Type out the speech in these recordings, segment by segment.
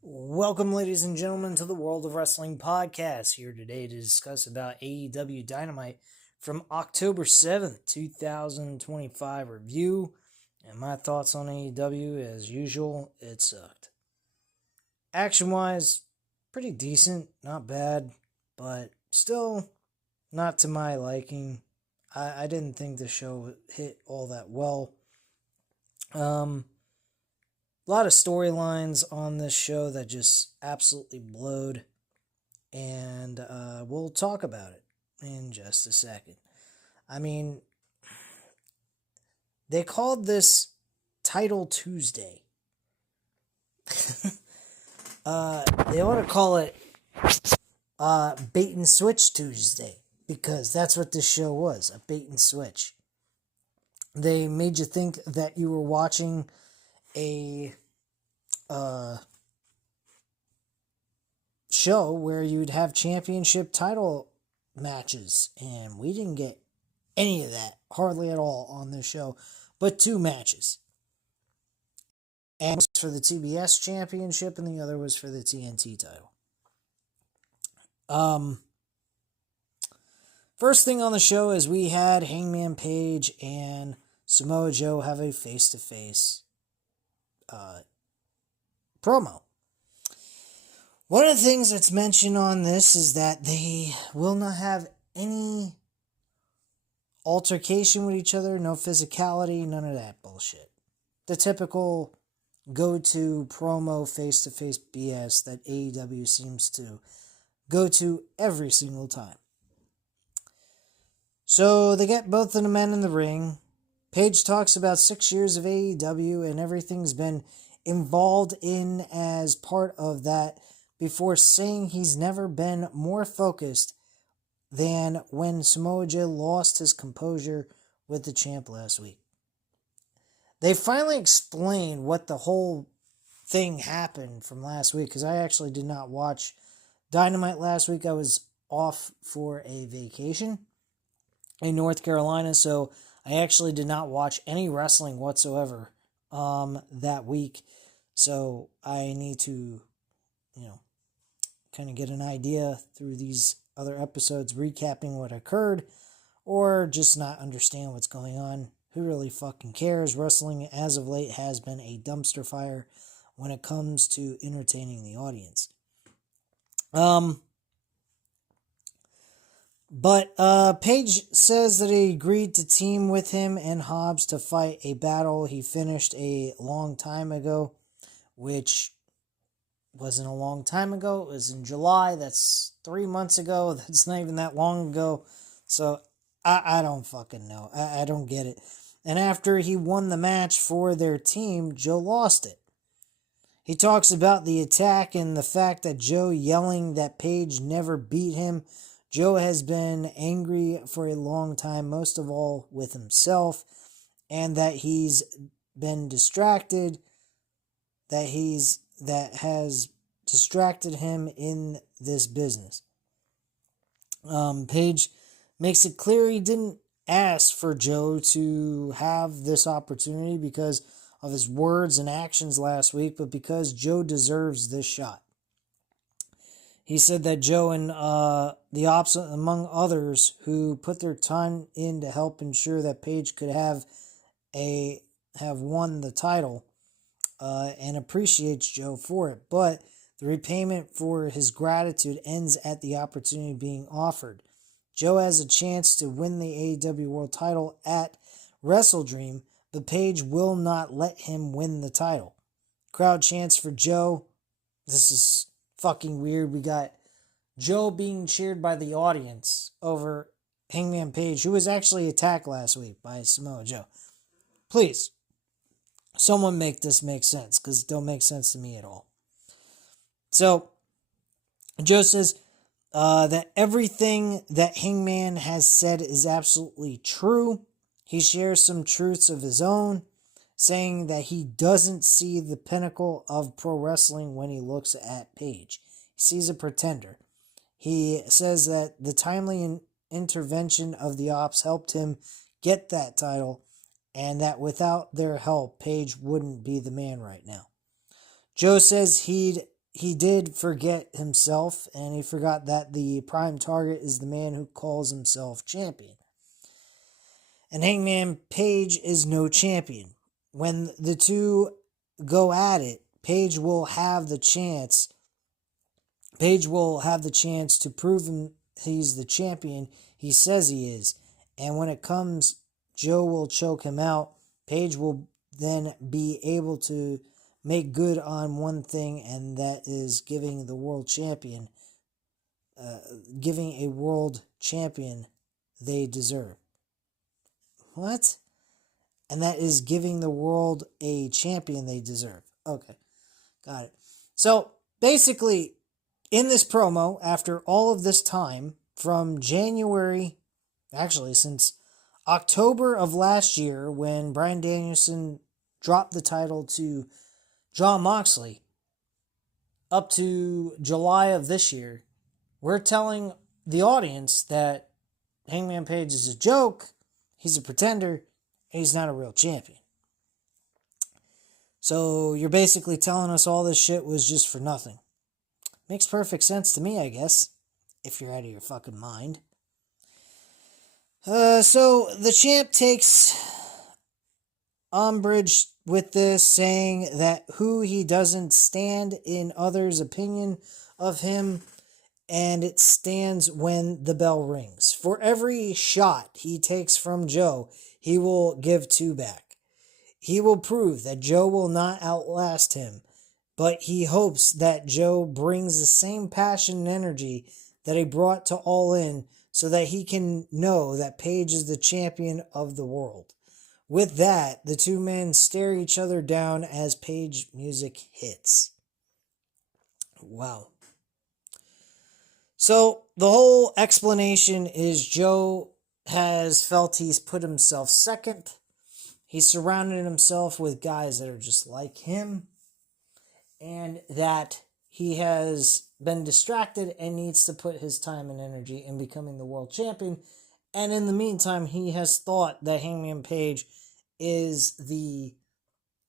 Welcome, ladies and gentlemen, to the World of Wrestling podcast. Here today to discuss about AEW Dynamite from October 7th, 2025 review. And my thoughts on AEW, as usual, it sucked. Action-wise, pretty decent, not bad, but still not to my liking. I didn't think the show hit all that well. A lot of storylines on this show that just absolutely blowed, and we'll talk about it in just a second. I mean, they called this Title Tuesday. They ought to call it Bait and Switch Tuesday, because that's what this show was, a bait and switch. They made you think that you were watching a show where you'd have championship title matches, and we didn't get any of that, hardly at all, on this show, but two matches. And one was for the TBS championship, and the other was for the TNT title. First thing on the show is we had Hangman Page and Samoa Joe have a face-to-face promo. One of the things that's mentioned on this is that they will not have any altercation with each other, no physicality, none of that bullshit. The typical go-to promo face-to-face BS that AEW seems to go to every single time. So they get both of the men in the ring. Page talks about 6 years of AEW and everything's been involved in as part of that, before saying he's never been more focused than when Samoa Joe lost his composure with the champ last week. They finally explained what the whole thing happened from last week, because I actually did not watch Dynamite last week. I was off for a vacation in North Carolina, so I actually did not watch any wrestling whatsoever that week. So I need to, kind of get an idea through these other episodes recapping what occurred, or just not understand what's going on. Who really fucking cares? Wrestling as of late has been a dumpster fire when it comes to entertaining the audience. But Page says that he agreed to team with him and Hobbs to fight a battle he finished a long time ago, which wasn't a long time ago. It was in July. That's 3 months ago. That's not even that long ago. So I don't fucking know. I don't get it. And after he won the match for their team, Joe lost it. He talks about the attack and the fact that Joe yelling that Page never beat him. Joe has been angry for a long time, most of all with himself, and that he's been distracted, that has distracted him in this business. Page makes it clear he didn't ask for Joe to have this opportunity because of his words and actions last week, but because Joe deserves this shot. He said that Joe and the Ops, among others, who put their time in to help ensure that Page could have won the title, and appreciates Joe for it. But the repayment for his gratitude ends at the opportunity being offered. Joe has a chance to win the AEW World title at Wrestle Dream, but Page will not let him win the title. Crowd chants for Joe. This is fucking weird. We got Joe being cheered by the audience over Hangman Page, who was actually attacked last week by Samoa Joe. Please, someone make this make sense, because it don't make sense to me at all. So, Joe says that everything that Hangman has said is absolutely true. He shares some truths of his own, saying that he doesn't see the pinnacle of pro wrestling when he looks at Page. He sees a pretender. He says that the timely intervention of the Ops helped him get that title, and that without their help, Page wouldn't be the man right now. Joe says he he did forget himself, and he forgot that the prime target is the man who calls himself champion. And Hangman Page is no champion. When the two go at it, Page will have the chance to prove he's the champion he says he is. And when it comes, Joe will choke him out. Page will then be able to make good on one thing, and that is giving a world champion they deserve. What? And that is giving the world a champion they deserve. Okay, got it. So basically, in this promo, after all of this time, from January, actually since October of last year, when Bryan Danielson dropped the title to Jon Moxley, up to July of this year, we're telling the audience that Hangman Page is a joke, he's a pretender, and he's not a real champion. So you're basically telling us all this shit was just for nothing. Makes perfect sense to me, I guess, if you're out of your fucking mind. So the champ takes umbrage with this, saying that who he doesn't stand in others' opinion of him, and it stands when the bell rings. For every shot he takes from Joe, he will give 2 back. He will prove that Joe will not outlast him, but he hopes that Joe brings the same passion and energy that he brought to All In, so that he can know that Page is the champion of the world. With that, the two men stare each other down as Page music hits. Wow. So the whole explanation is Joe has felt he's put himself second. He's surrounded himself with guys that are just like him, and that he has been distracted and needs to put his time and energy in becoming the world champion. And in the meantime, he has thought that Hangman Page is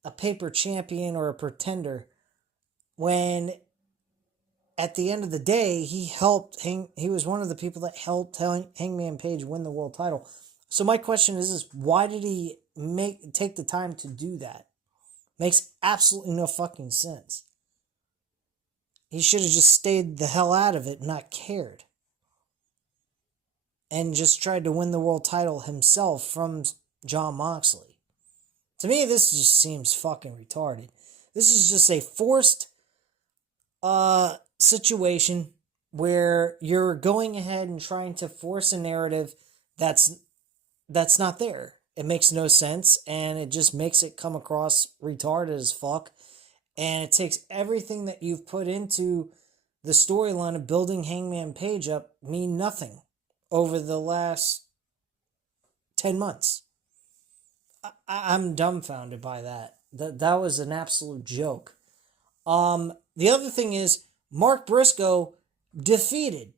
a paper champion or a pretender, when at the end of the day, he was one of the people that helped Hangman Page win the world title. So my question is why did he take the time to do that? Makes absolutely no fucking sense. He should have just stayed the hell out of it and not cared. And just tried to win the world title himself from Jon Moxley. To me, this just seems fucking retarded. This is just a forced situation where you're going ahead and trying to force a narrative that's not there. It makes no sense, and it just makes it come across retarded as fuck. And it takes everything that you've put into the storyline of building Hangman Page up mean nothing over the last 10 months. I'm dumbfounded by that. That was an absolute joke. The other thing is, Mark Briscoe defeated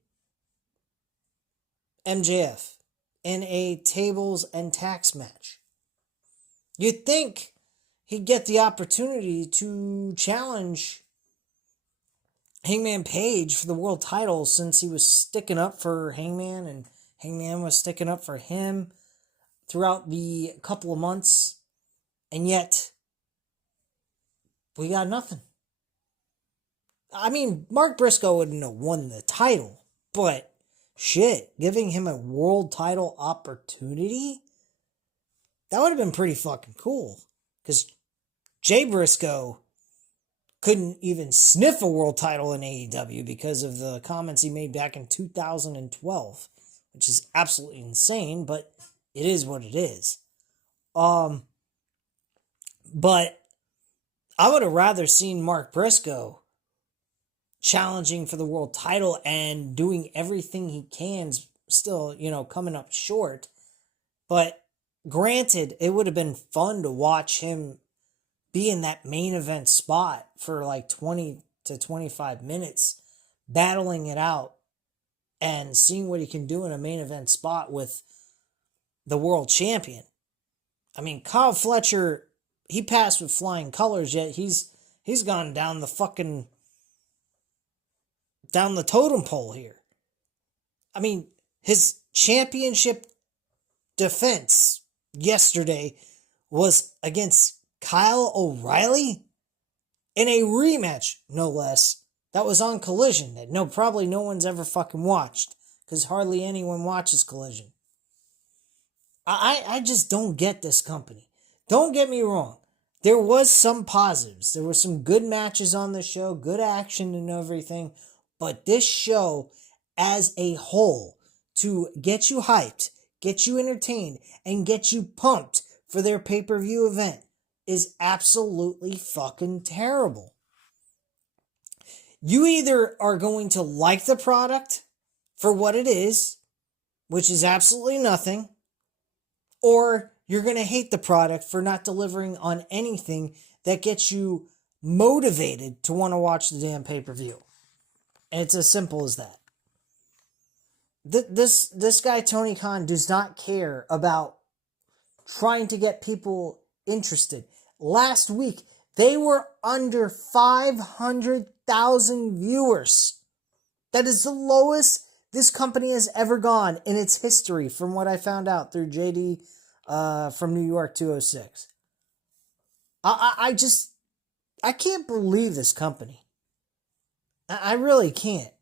MJF in a tables and tax match. You'd think he'd get the opportunity to challenge Hangman Page for the world title, since he was sticking up for Hangman and Hangman was sticking up for him throughout the couple of months. And yet, we got nothing. I mean, Mark Briscoe wouldn't have won the title, but shit, giving him a world title opportunity? That would have been pretty fucking cool. Because Jay Briscoe couldn't even sniff a world title in AEW because of the comments he made back in 2012, which is absolutely insane, but it is what it is. But I would have rather seen Mark Briscoe challenging for the world title and doing everything he can, still, coming up short. But granted, it would have been fun to watch him be in that main event spot for like 20 to 25 minutes, battling it out and seeing what he can do in a main event spot with the world champion. I mean, Kyle Fletcher, he passed with flying colors, yet he's gone down the fucking down the totem pole here. I mean, his championship defense yesterday was against Kyle O'Reilly in a rematch, no less. That was on Collision that probably no one's ever fucking watched, because hardly anyone watches Collision. I just don't get this company. Don't get me wrong. There was some positives. There were some good matches on the show, good action and everything. But this show as a whole, to get you hyped, get you entertained, and get you pumped for their pay-per-view event is absolutely fucking terrible. You either are going to like the product for what it is, which is absolutely nothing, or you're going to hate the product for not delivering on anything that gets you motivated to want to watch the damn pay-per-view. And it's as simple as that. This guy, Tony Khan, does not care about trying to get people interested. Last week, they were under 500,000 viewers. That is the lowest this company has ever gone in its history, from what I found out through JD from New York 206. I can't believe this company. I really can't.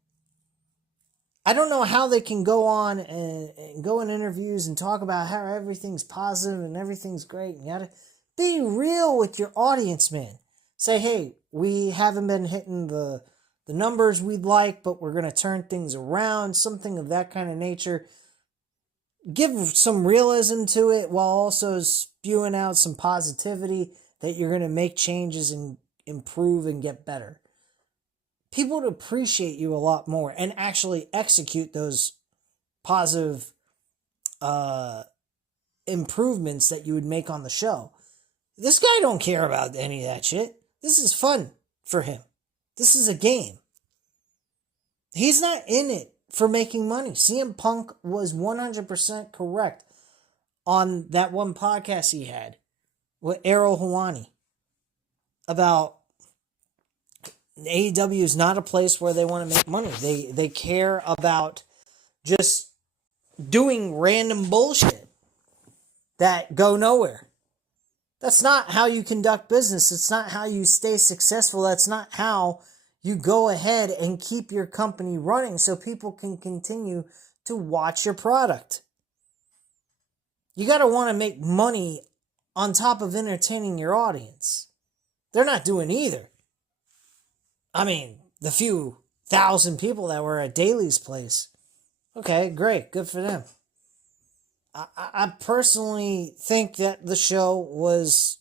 I don't know how they can go on and go in interviews and talk about how everything's positive and everything's great. You gotta be real with your audience, man. Say, hey, we haven't been hitting the numbers we'd like, but we're going to turn things around, something of that kind of nature. Give some realism to it while also spewing out some positivity that you're going to make changes and improve and get better. People would appreciate you a lot more and actually execute those positive improvements that you would make on the show. This guy don't care about any of that shit. This is fun for him. This is a game. He's not in it for making money. CM Punk was 100% correct on that one podcast he had with Errol Hawani about AEW is not a place where they want to make money. They care about just doing random bullshit that go nowhere. That's not how you conduct business. It's not how you stay successful. That's not how you go ahead and keep your company running so people can continue to watch your product. You got to want to make money on top of entertaining your audience. They're not doing either. I mean, the few thousand people that were at Daly's place. Okay, great. Good for them. I personally think that the show was,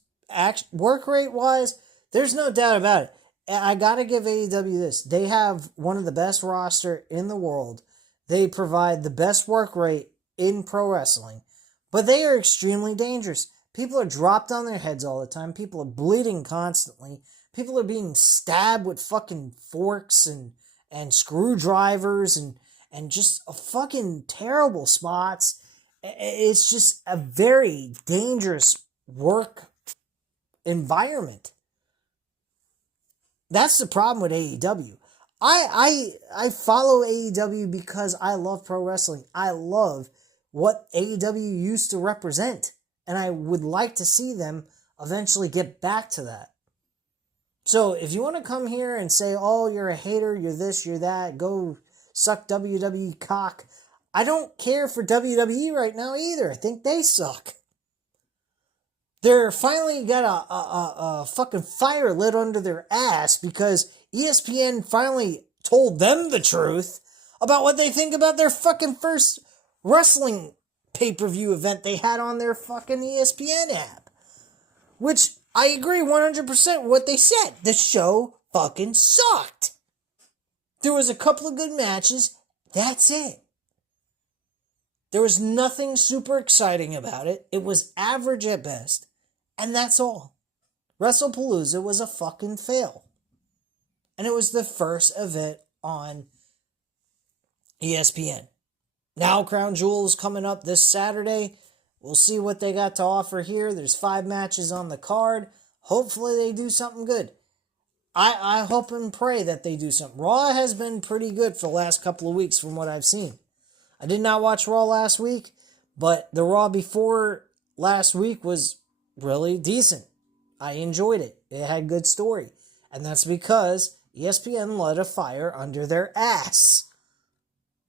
work rate wise, there's no doubt about it. I gotta give AEW this. They have one of the best roster in the world. They provide the best work rate in pro wrestling. But they are extremely dangerous. People are dropped on their heads all the time. People are bleeding constantly. People are being stabbed with fucking forks and screwdrivers and just fucking terrible spots. It's just a very dangerous work environment. That's the problem with AEW. I follow AEW because I love pro wrestling. I love what AEW used to represent. And I would like to see them eventually get back to that. So if you want to come here and say, oh, you're a hater, you're this, you're that, go suck WWE cock. I don't care for WWE right now either. I think they suck. They're finally got a fucking fire lit under their ass because ESPN finally told them the truth about what they think about their fucking first wrestling pay-per-view event they had on their fucking ESPN app. Which I agree 100% with what they said. The show fucking sucked. There was a couple of good matches. That's it. There was nothing super exciting about it. It was average at best. And that's all. WrestlePalooza was a fucking fail. And it was the first event on ESPN. Now Crown Jewel is coming up this Saturday. We'll see what they got to offer here. There's 5 matches on the card. Hopefully they do something good. I hope and pray that they do something. Raw has been pretty good for the last couple of weeks from what I've seen. I did not watch Raw last week, but the Raw before last week was really decent. I enjoyed it. It had good story. And that's because ESPN lit a fire under their ass.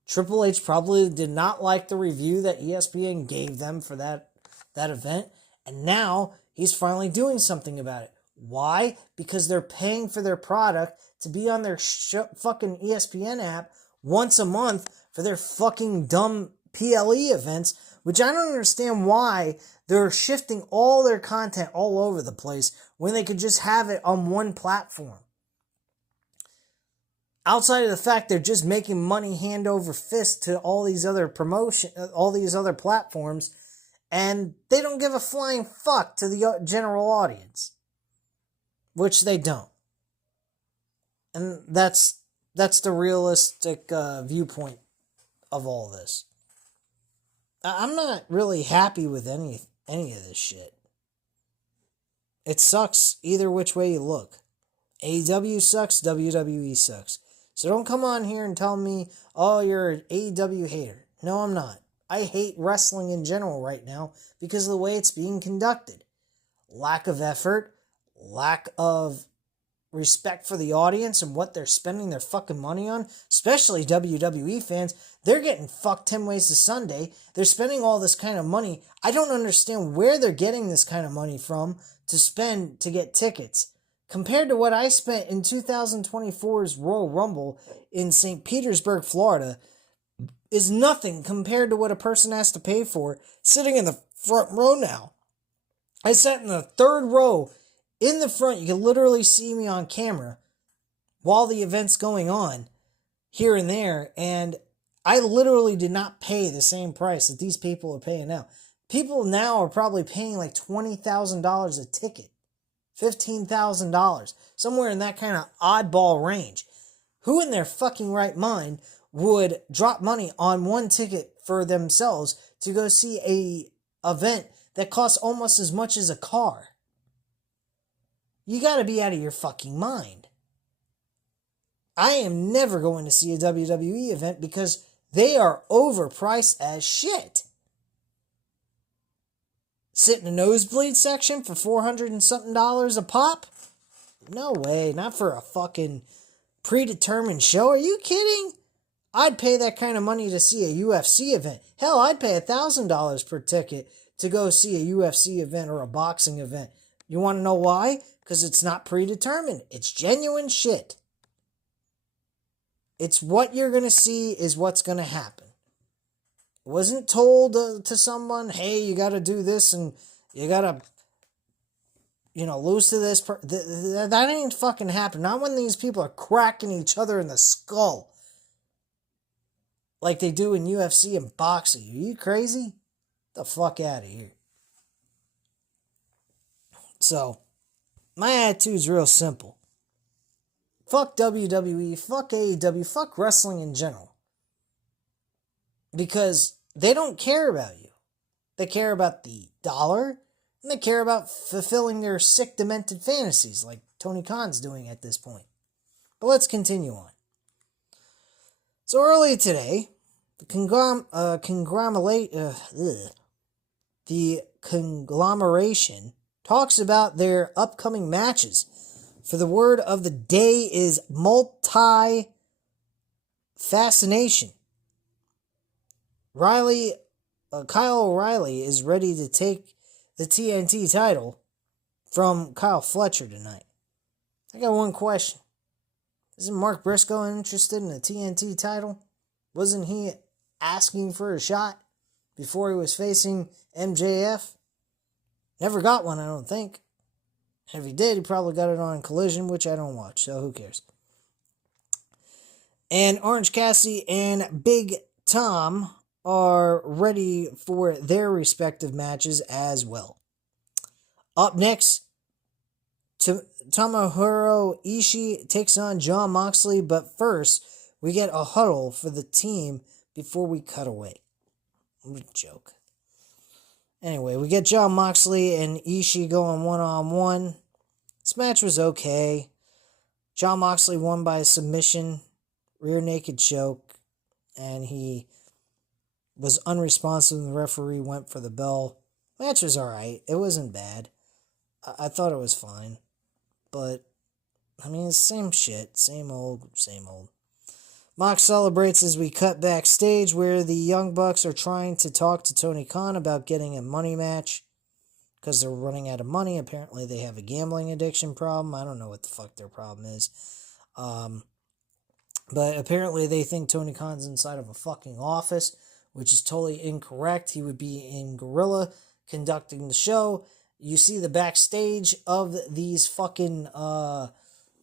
Triple H probably did not like the review that ESPN gave them for that event. And now he's finally doing something about it. Why? Because they're paying for their product to be on their fucking ESPN app once a month for their fucking dumb PLE events, which I don't understand why they're shifting all their content all over the place when they could just have it on one platform. Outside of the fact they're just making money hand over fist to all these other platforms, and they don't give a flying fuck to the general audience, which they don't. And that's the realistic viewpoint of all this. I'm not really happy with any of this shit. It sucks either which way you look. AEW sucks, WWE sucks. So don't come on here and tell me, oh, you're an AEW hater. No, I'm not. I hate wrestling in general right now because of the way it's being conducted. Lack of effort, lack of respect for the audience and what they're spending their fucking money on, especially WWE fans. They're getting fucked 10 ways to Sunday. They're spending all this kind of money. I don't understand where they're getting this kind of money from to spend to get tickets. Compared to what I spent in 2024's Royal Rumble in St. Petersburg, Florida, is nothing compared to what a person has to pay for sitting in the front row now. I sat in the third row in the front. You can literally see me on camera while the event's going on here and there, and I literally did not pay the same price that these people are paying now. People now are probably paying like $20,000 a ticket. $15,000, somewhere in that kind of oddball range. Who in their fucking right mind would drop money on one ticket for themselves to go see a event that costs almost as much as a car? You gotta be out of your fucking mind. I am never going to see a WWE event because they are overpriced as shit. Sit in the nosebleed section for $400 and something a pop? No way, not for a fucking predetermined show. Are you kidding? I'd pay that kind of money to see a UFC event. Hell, I'd pay $1,000 per ticket to go see a UFC event or a boxing event. You want to know why? Because it's not predetermined. It's genuine shit. It's what you're going to see is what's going to happen. Wasn't told to someone, hey, you got to do this and you got to, lose to this. That ain't fucking happen. Not when these people are cracking each other in the skull like they do in UFC and boxing. Are you crazy? Get the fuck out of here. So, my attitude's real simple. Fuck WWE, fuck AEW, fuck wrestling in general. Because they don't care about you. They care about the dollar, and they care about fulfilling their sick, demented fantasies, like Tony Khan's doing at this point. But let's continue on. So earlier today, the conglomeration talks about their upcoming matches. For the word of the day is multi-fascination. Kyle O'Reilly is ready to take the TNT title from Kyle Fletcher tonight. I got one question. Isn't Mark Briscoe interested in the TNT title? Wasn't he asking for a shot before he was facing MJF? Never got one, I don't think. And if he did, he probably got it on Collision, which I don't watch, so who cares? And Orange Cassidy and Big Tom are ready for their respective matches as well. Up next, Tomohiro Ishii takes on Jon Moxley, but first, we get a huddle for the team before we cut away. What a joke. Anyway, we get Jon Moxley and Ishii going one-on-one. This match was okay. Jon Moxley won by a submission, rear naked choke, and he was unresponsive. The referee went for the bell. Match was alright. It wasn't bad. I thought it was fine. But, I mean, it's same shit. Same old, same old. Mox celebrates as we cut backstage where the Young Bucks are trying to talk to Tony Khan about getting a money match because they're running out of money. Apparently they have a gambling addiction problem. I don't know what the fuck their problem is. But apparently they think Tony Khan's inside of a fucking office, which is totally incorrect. He would be in Gorilla conducting the show. You see the backstage of these fucking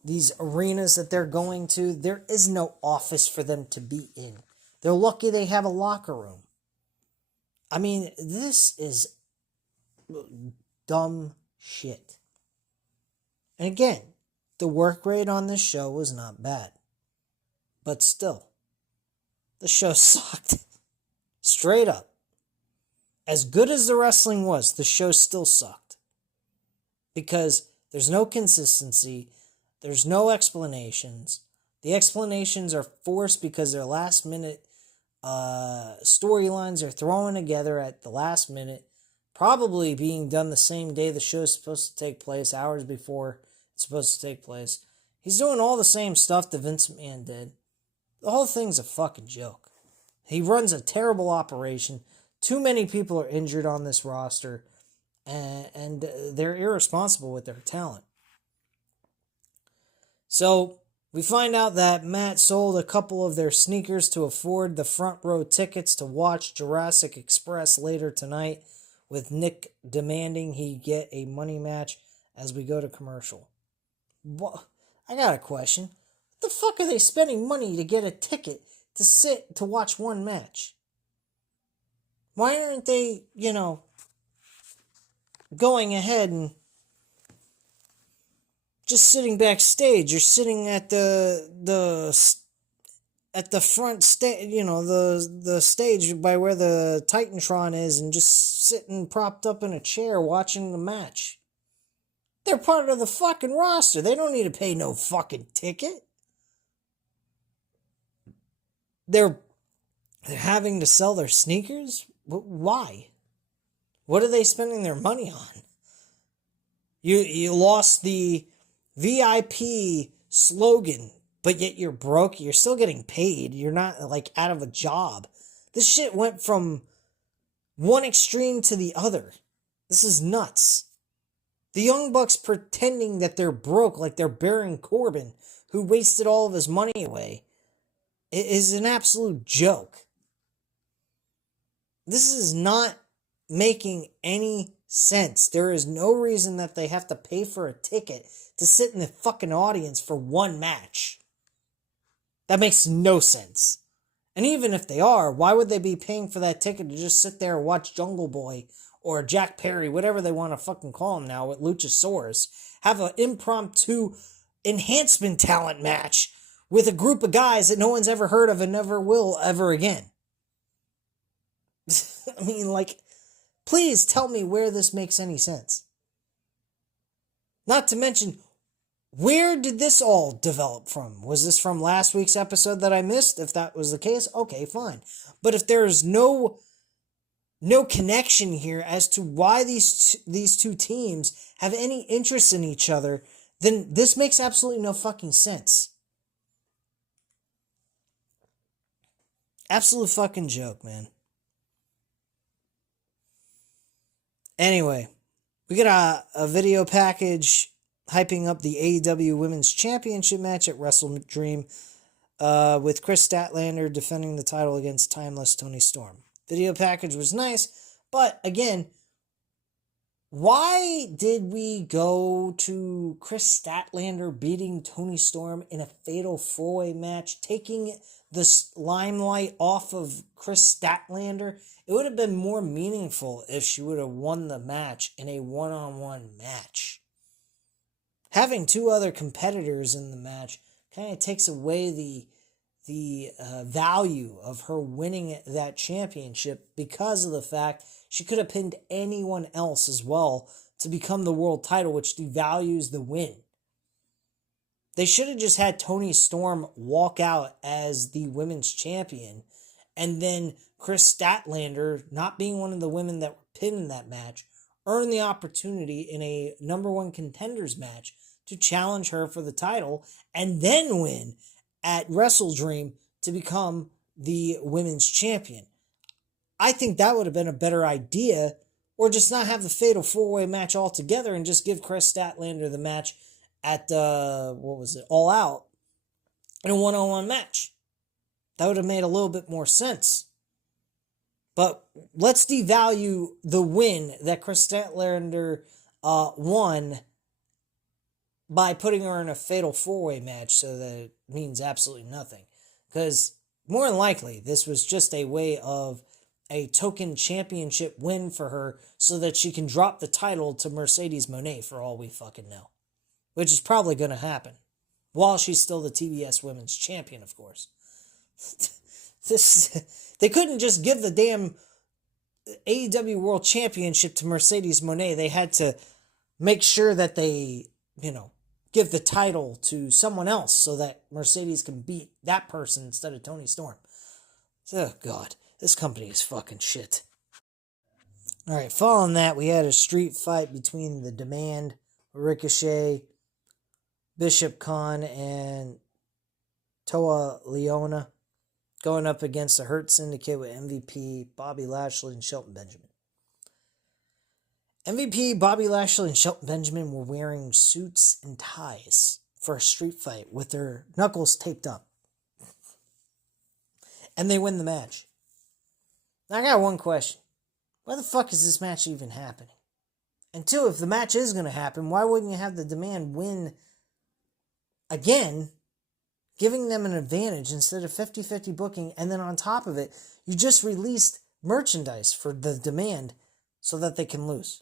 these arenas that they're going to. There is no office for them to be in. They're lucky they have a locker room. I mean, this is dumb shit. And again, the work rate on this show was not bad. But still, the show sucked. Straight up. As good as the wrestling was, the show still sucked. Because there's no consistency. There's no explanations. The explanations are forced because they're last minute storylines are thrown together at the last minute. Probably being done the same day the show is supposed to take place, hours before it's supposed to take place. He's doing all the same stuff that Vince McMahon did. The whole thing's a fucking joke. He runs a terrible operation. Too many people are injured on this roster. And they're irresponsible with their talent. So, we find out that Matt sold a couple of their sneakers to afford the front row tickets to watch Jurassic Express later tonight, with Nick demanding he get a money match as we go to commercial. What? I got a question. What the fuck are they spending money to get a ticket to sit to watch one match? Why aren't they, going ahead and just sitting backstage or sitting at the front stage, the stage by where the Titantron is, and just sitting propped up in a chair watching the match? They're part of the fucking roster. They don't need to pay no fucking ticket. They're having to sell their sneakers? Why? What are they spending their money on? You lost the VIP slogan, but yet you're broke. You're still getting paid. You're not, out of a job. This shit went from one extreme to the other. This is nuts. The Young Bucks pretending that they're broke, like they're Baron Corbin, who wasted all of his money away, is an absolute joke. This is not making any sense. There is no reason that they have to pay for a ticket to sit in the fucking audience for one match. That makes no sense. And even if they are, why would they be paying for that ticket to just sit there and watch Jungle Boy or Jack Perry, whatever they want to fucking call him now, with Luchasaurus, have an impromptu enhancement talent match with a group of guys that no one's ever heard of and never will ever again? I mean, please tell me where this makes any sense. Not to mention, where did this all develop from? Was this from last week's episode that I missed? If that was the case, okay, fine. But if there's no connection here as to why these two teams have any interest in each other, then this makes absolutely no fucking sense. Absolute fucking joke, man. Anyway, we got a video package hyping up the AEW Women's Championship match at Wrestle Dream with Chris Statlander defending the title against Timeless Toni Storm. Video package was nice, but again, why did we go to Chris Statlander beating Toni Storm in a fatal four-way match, taking the limelight off of Chris Statlander? It would have been more meaningful if she would have won the match in a one-on-one match. Having two other competitors in the match kind of takes away the value of her winning that championship, because of the fact she could have pinned anyone else as well to become the world title, which devalues the win. They should have just had Toni Storm walk out as the women's champion, and then Chris Statlander, not being one of the women that were pinned in that match, earn the opportunity in a number one contenders match to challenge her for the title, and then win at Wrestle Dream to become the women's champion. I think that would have been a better idea, or just not have the Fatal 4-Way match altogether and just give Chris Statlander the match at, All Out in a one-on-one match. That would have made a little bit more sense. But let's devalue the win that Chris Statlander won by putting her in a Fatal 4-Way match so that it means absolutely nothing. Because more than likely, this was just a way of a token championship win for her so that she can drop the title to Mercedes Moné for all we fucking know. Which is probably going to happen. While she's still the TBS Women's Champion, of course. They couldn't just give the damn AEW World Championship to Mercedes Moné. They had to make sure that they, give the title to someone else so that Mercedes can beat that person instead of Toni Storm. Oh, God. This company is fucking shit. Alright, following that, we had a street fight between The Demand, Ricochet, Bishop Khan, and Toa Leona, going up against the Hurt Syndicate with MVP, Bobby Lashley, and Shelton Benjamin. MVP, Bobby Lashley, and Shelton Benjamin were wearing suits and ties for a street fight with their knuckles taped up. And they win the match. Now I got one question. Why the fuck is this match even happening? And two, if the match is going to happen, why wouldn't you have the Demand win again, giving them an advantage instead of 50-50 booking, and then on top of it, you just released merchandise for the Demand so that they can lose?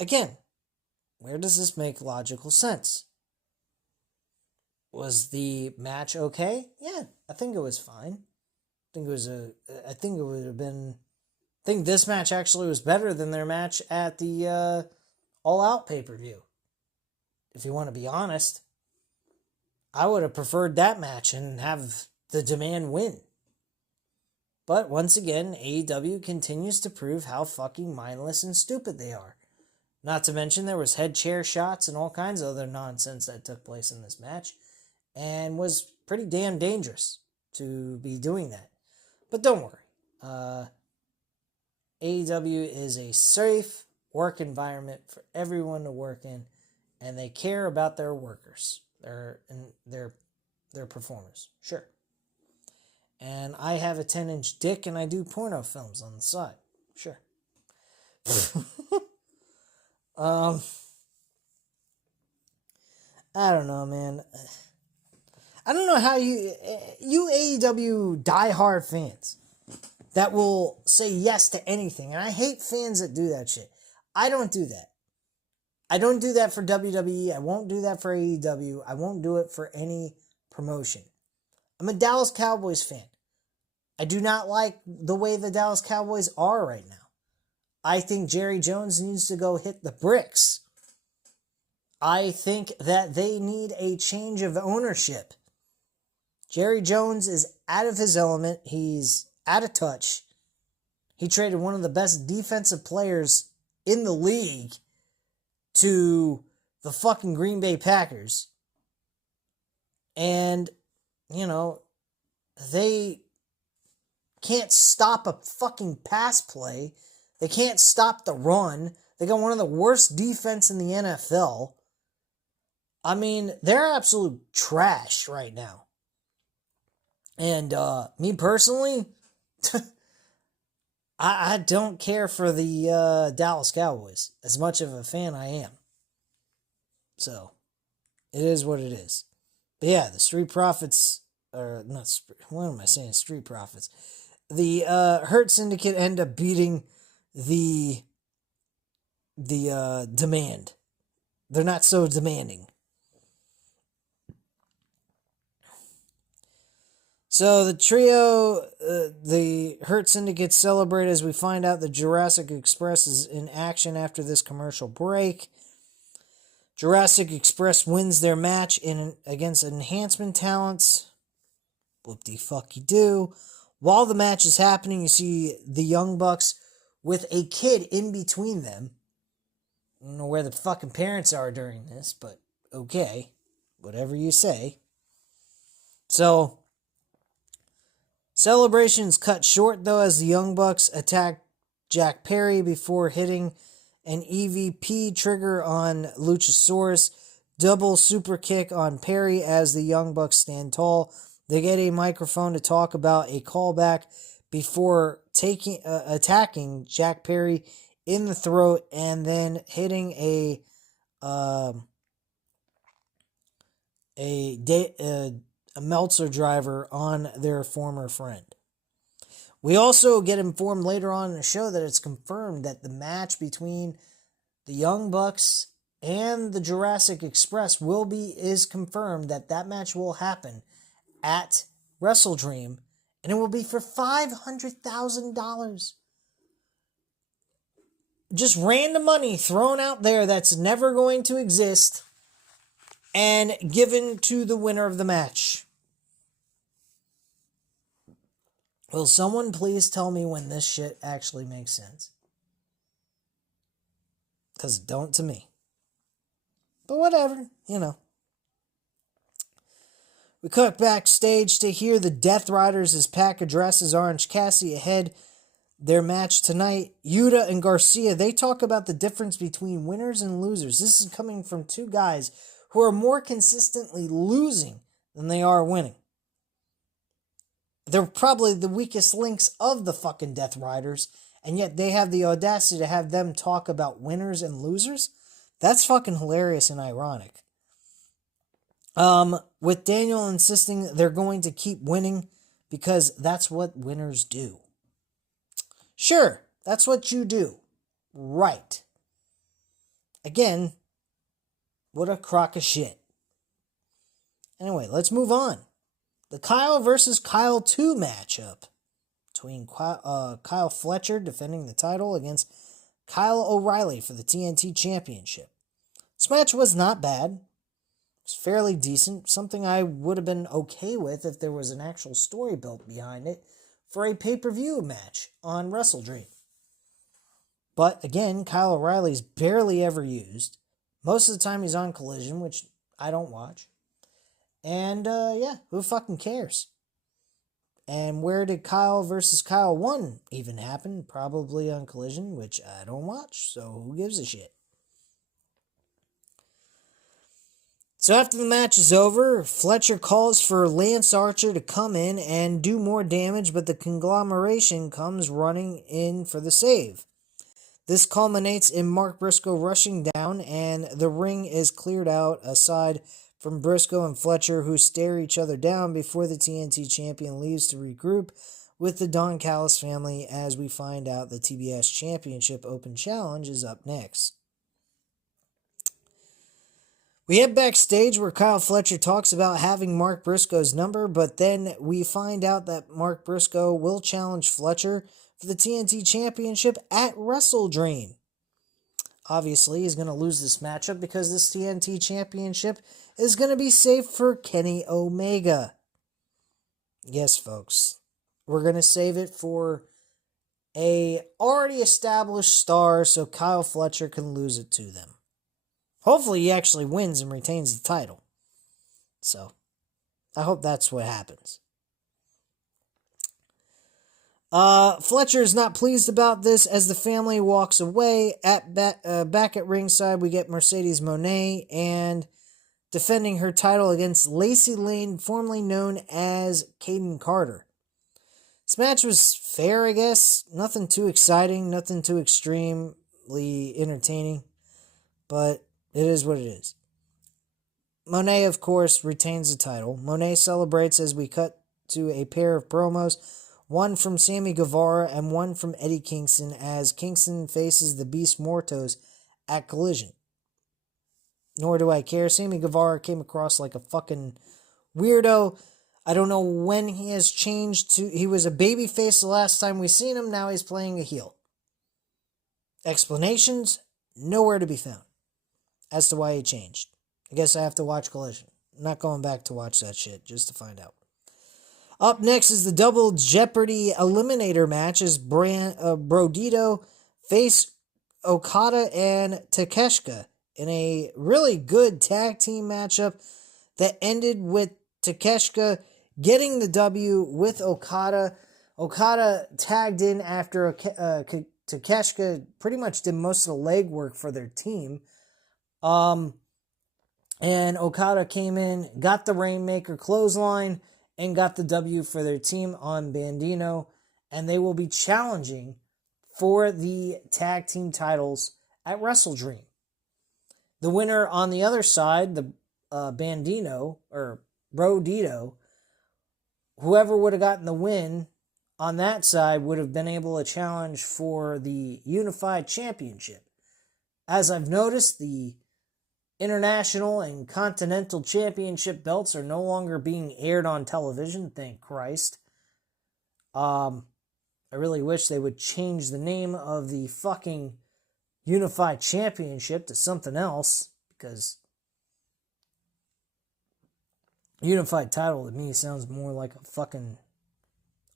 Again, where does this make logical sense? Was the match okay? Yeah, I think it was fine. I think this match actually was better than their match at the All Out pay-per-view. If you want to be honest, I would have preferred that match and have the Demand win. But once again, AEW continues to prove how fucking mindless and stupid they are. Not to mention there was head chair shots and all kinds of other nonsense that took place in this match, and was pretty damn dangerous to be doing that. But don't worry. AEW is a safe work environment for everyone to work in, and they care about their workers, their performers. Sure. And I have a 10-inch dick and I do porno films on the side. Sure. I don't know, man. I don't know how you AEW diehard fans that will say yes to anything. And I hate fans that do that shit. I don't do that. I don't do that for WWE. I won't do that for AEW. I won't do it for any promotion. I'm a Dallas Cowboys fan. I do not like the way the Dallas Cowboys are right now. I think Jerry Jones needs to go hit the bricks. I think that they need a change of ownership. Jerry Jones is out of his element. He's out of touch. He traded one of the best defensive players in the league to the fucking Green Bay Packers. And, they can't stop a fucking pass play. They can't stop the run. They got one of the worst defense in the NFL. I mean, they're absolute trash right now. And me personally, I don't care for the Dallas Cowboys as much of a fan I am. So, it is what it is. But yeah, the Street Profits, or not, what am I saying, Street Profits? The Hurt Syndicate end up beating the Demand. They're not so demanding. So the trio, the Hurt Syndicate celebrate as we find out the Jurassic Express is in action after this commercial break. Jurassic Express wins their match against enhancement talents. Whoop-de-fucky-do. While the match is happening, you see the Young Bucks with a kid in between them. I don't know where the fucking parents are during this, but okay. Whatever you say. So, celebrations cut short, though, as the Young Bucks attack Jack Perry before hitting an EVP trigger on Luchasaurus. Double super kick on Perry as the Young Bucks stand tall. They get a microphone to talk about a callback before attacking Jack Perry in the throat and then hitting a Meltzer driver on their former friend. We also get informed later on in the show that it's confirmed that the match between the Young Bucks and the Jurassic Express is confirmed that match will happen at WrestleDream, and it will be for $500,000. Just random money thrown out there that's never going to exist and given to the winner of the match. Will someone please tell me when this shit actually makes sense? Because it don't to me. But whatever, you know. We cut backstage to hear the Death Riders as Pac addresses Orange Cassidy ahead their match tonight. Yuta and Garcia, they talk about the difference between winners and losers. This is coming from two guys who are more consistently losing than they are winning. They're probably the weakest links of the fucking Death Riders, and yet they have the audacity to have them talk about winners and losers? That's fucking hilarious and ironic. With Daniel insisting they're going to keep winning because that's what winners do. Sure, that's what you do. Right. Again, what a crock of shit. Anyway, let's move on. The Kyle versus Kyle 2 matchup between Kyle Fletcher defending the title against Kyle O'Reilly for the TNT Championship. This match was not bad. It's fairly decent, something I would have been okay with if there was an actual story built behind it for a pay-per-view match on WrestleDream. But again, Kyle O'Reilly's barely ever used. Most of the time he's on Collision, which I don't watch. And yeah, who fucking cares? And where did Kyle versus Kyle 1 even happen? Probably on Collision, which I don't watch, so who gives a shit? So after the match is over, Fletcher calls for Lance Archer to come in and do more damage, but the conglomeration comes running in for the save. This culminates in Mark Briscoe rushing down, and the ring is cleared out aside from Briscoe and Fletcher, who stare each other down before the TNT champion leaves to regroup with the Don Callis family as we find out the TBS Championship Open Challenge is up next. We head backstage where Kyle Fletcher talks about having Mark Briscoe's number, but then we find out that Mark Briscoe will challenge Fletcher for the TNT Championship at WrestleDream. Obviously, he's going to lose this matchup because this TNT Championship is going to be saved for Kenny Omega. Yes, folks. We're going to save it for a already established star so Kyle Fletcher can lose it to them. Hopefully he actually wins and retains the title. So, I hope that's what happens. Fletcher is not pleased about this as the family walks away. Back at ringside, we get Mercedes Moné and defending her title against Lacey Lane, formerly known as Kaden Carter. This match was fair, I guess. Nothing too exciting, nothing too extremely entertaining, but it is what it is. Moné, of course, retains the title. Moné celebrates as we cut to a pair of promos, one from Sammy Guevara and one from Eddie Kingston, as Kingston faces the Beast Mortos at Collision. Nor do I care. Sammy Guevara came across like a fucking weirdo. I don't know when he has changed to... He was a babyface the last time we seen him. Now he's playing a heel. Explanations? Nowhere to be found. as to why he changed. I guess I have to watch Collision. I'm not going back to watch that shit just to find out. Up next is the Double Jeopardy Eliminator match as Brodito face Okada and Takeshita in a really good tag team matchup that ended with Takeshita getting the W with Okada. Okada tagged in after Takeshita pretty much did most of the legwork for their team. And Okada came in, got the Rainmaker clothesline, and got the W for their team on Bandito. And they will be challenging for the tag team titles at Wrestle Dream. The winner on the other side, the Bandito, or Brodito, whoever would have gotten the win on that side would have been able to challenge for the Unified Championship. As I've noticed, the International and Continental Championship belts are no longer being aired on television, thank Christ. I really wish they would change the name of the fucking Unified Championship to something else, because Unified title to me sounds more like a fucking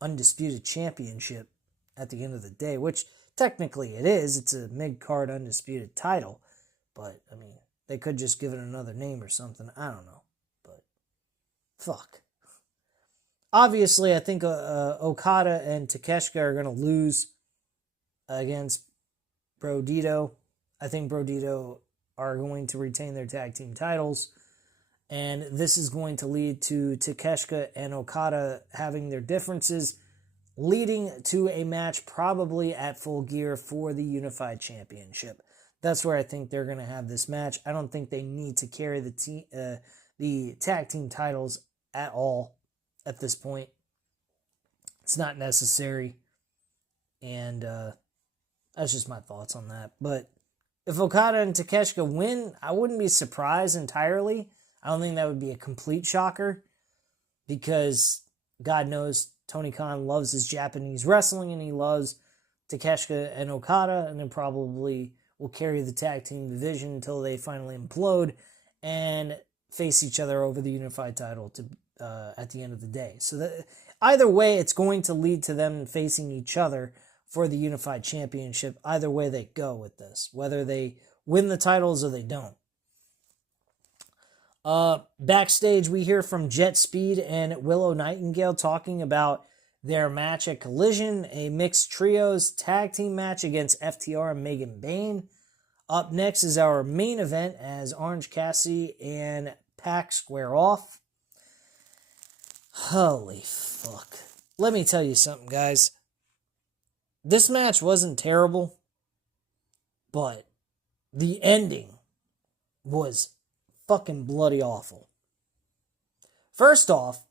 Undisputed Championship at the end of the day, which technically it is. It's a mid-card Undisputed title, but, I mean, they could just give it another name or something. I don't know, but fuck. Obviously, I think Okada and Takeshita are going to lose against Brodito. I think Brodito are going to retain their tag team titles, and this is going to lead to Takeshita and Okada having their differences, leading to a match probably at Full Gear for the Unified Championship. That's where I think they're going to have this match. I don't think they need to carry the tag team titles at all at this point. It's not necessary. And that's just my thoughts on that. But if Okada and Takeshita win, I wouldn't be surprised entirely. I don't think that would be a complete shocker, because God knows Tony Khan loves his Japanese wrestling, and he loves Takeshita and Okada, and then probably will carry the tag team division until they finally implode and face each other over the unified title to at the end of the day. So that, either way, it's going to lead to them facing each other for the unified championship. Either way they go with this, whether they win the titles or they don't. Backstage, we hear from Jet Speed and Willow Nightingale talking about their match at Collision, a mixed trios tag team match against FTR and Megan Bayne. Up next is our main event as Orange Cassidy and Pac square off. Holy fuck. Let me tell you something, guys. This match wasn't terrible, but the ending was fucking bloody awful. First off,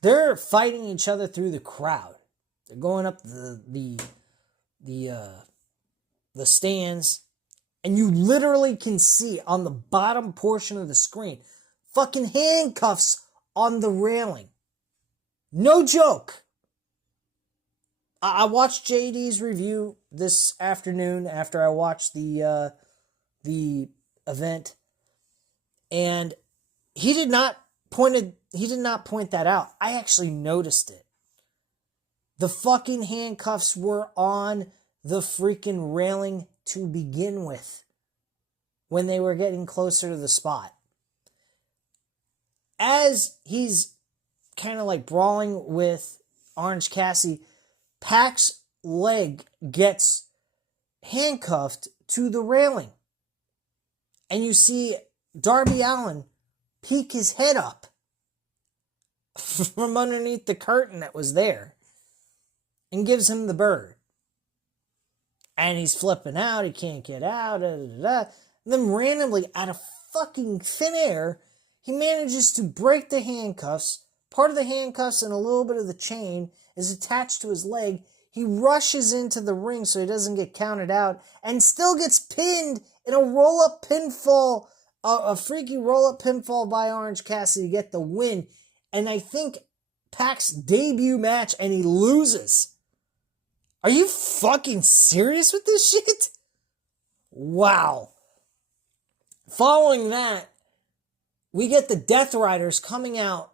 they're fighting each other through the crowd. They're going up the stands, and you literally can see on the bottom portion of the screen fucking handcuffs on the railing. No joke. I watched JD's review this afternoon after I watched the event, and he did not point that out. I actually noticed it. The fucking handcuffs were on the freaking railing to begin with when they were getting closer to the spot. As he's kind of like brawling with Orange Cassidy, Pac's leg gets handcuffed to the railing. And you see Darby Allin peek his head up from underneath the curtain that was there and gives him the bird. And he's flipping out, he can't get out, And then randomly, out of fucking thin air, he manages to break the handcuffs. Part of the handcuffs and a little bit of the chain is attached to his leg. He rushes into the ring so he doesn't get counted out and still gets pinned in a roll-up pinfall, a freaky roll-up pinfall by Orange Cassidy to get the win. And I think Pac's debut match, and he loses. Are you fucking serious with this shit? Wow. Following that, we get the Death Riders coming out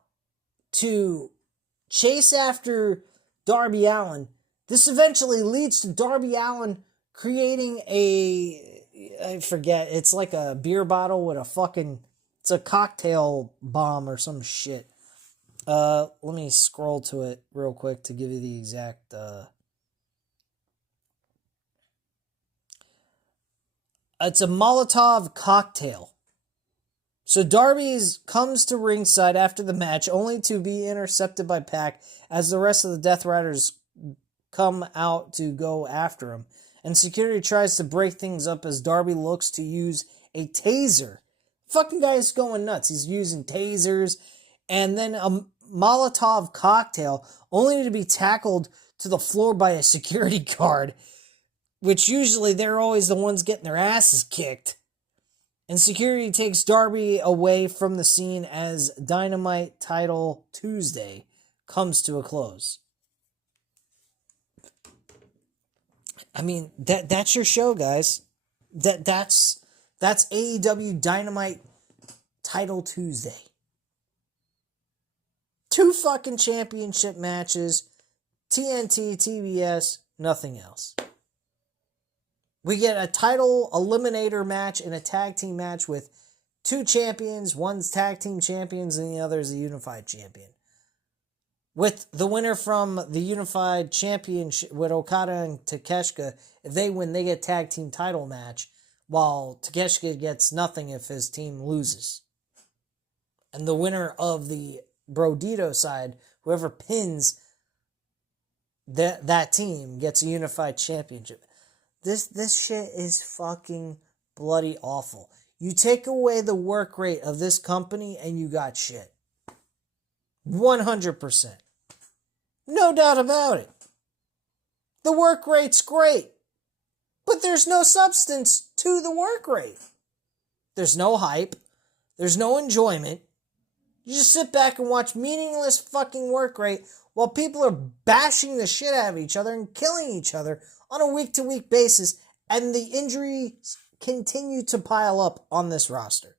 to chase after Darby Allin. This eventually leads to Darby Allin creating I forget, it's like a beer bottle with it's a cocktail bomb or some shit. Let me scroll to it real quick to give you the exact, it's a Molotov cocktail. So Darby comes to ringside after the match, only to be intercepted by Pac as the rest of the Death Riders come out to go after him. And security tries to break things up as Darby looks to use a taser. Fucking guy's going nuts. He's using tasers and then a Molotov cocktail, only to be tackled to the floor by a security guard, which usually they're always the ones getting their asses kicked. And security takes Darby away from the scene as Dynamite Title Tuesday comes to a close. I mean, that's your show, guys. That's AEW Dynamite Title Tuesday. 2 fucking championship matches, TNT, TBS, nothing else. We get a title eliminator match and a tag team match with 2 champions. One's tag team champions and the other is a unified champion. With the winner from the unified championship with Okada and Takeshita, if they win, they get tag team title match, while Takeshita gets nothing if his team loses. And the winner of the Brodito side, whoever pins that team, gets a unified championship. This shit is fucking bloody awful. You take away the work rate of this company and you got shit. 100%. No doubt about it. The work rate's great. But there's no substance to the work rate. There's no hype. There's no enjoyment. You just sit back and watch meaningless fucking work rate while people are bashing the shit out of each other and killing each other on a week-to-week basis, and the injuries continue to pile up on this roster.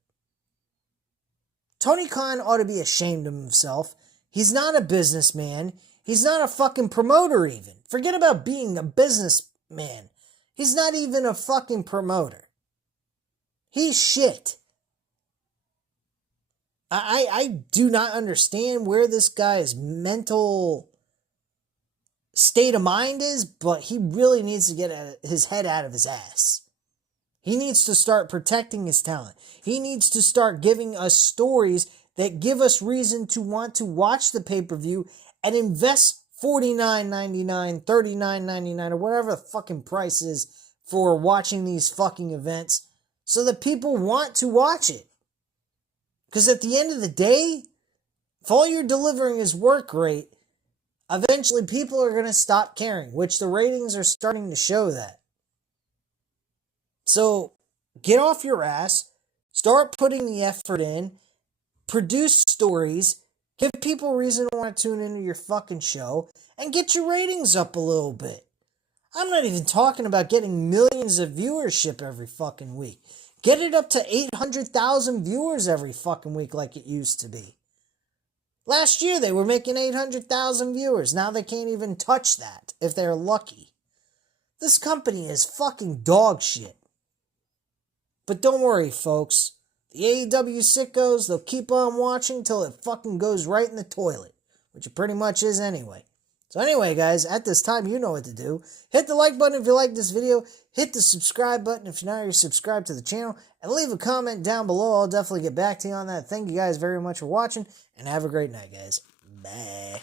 Tony Khan ought to be ashamed of himself. He's not a businessman. He's not a fucking promoter even. Forget about being a businessman. He's not even a fucking promoter. He's shit. I do not understand where this guy's mental state of mind is, but he really needs to get his head out of his ass. He needs to start protecting his talent. He needs to start giving us stories that give us reason to want to watch the pay-per-view and invest $49.99, $39.99, or whatever the fucking price is for watching these fucking events so that people want to watch it. Because at the end of the day, if all you're delivering is work rate, eventually people are going to stop caring, which the ratings are starting to show that. So get off your ass, start putting the effort in, produce stories, give people reason to want to tune into your fucking show, and get your ratings up a little bit. I'm not even talking about getting millions of viewership every fucking week. Get it up to 800,000 viewers every fucking week like it used to be. Last year they were making 800,000 viewers. Now they can't even touch that if they're lucky. This company is fucking dog shit. But don't worry, folks. The AEW sickos, they'll keep on watching till it fucking goes right in the toilet. Which it pretty much is anyway. So anyway, guys, at this time, you know what to do. Hit the like button if you like this video. Hit the subscribe button if you're not already subscribed to the channel. And leave a comment down below. I'll definitely get back to you on that. Thank you guys very much for watching. And have a great night, guys. Bye.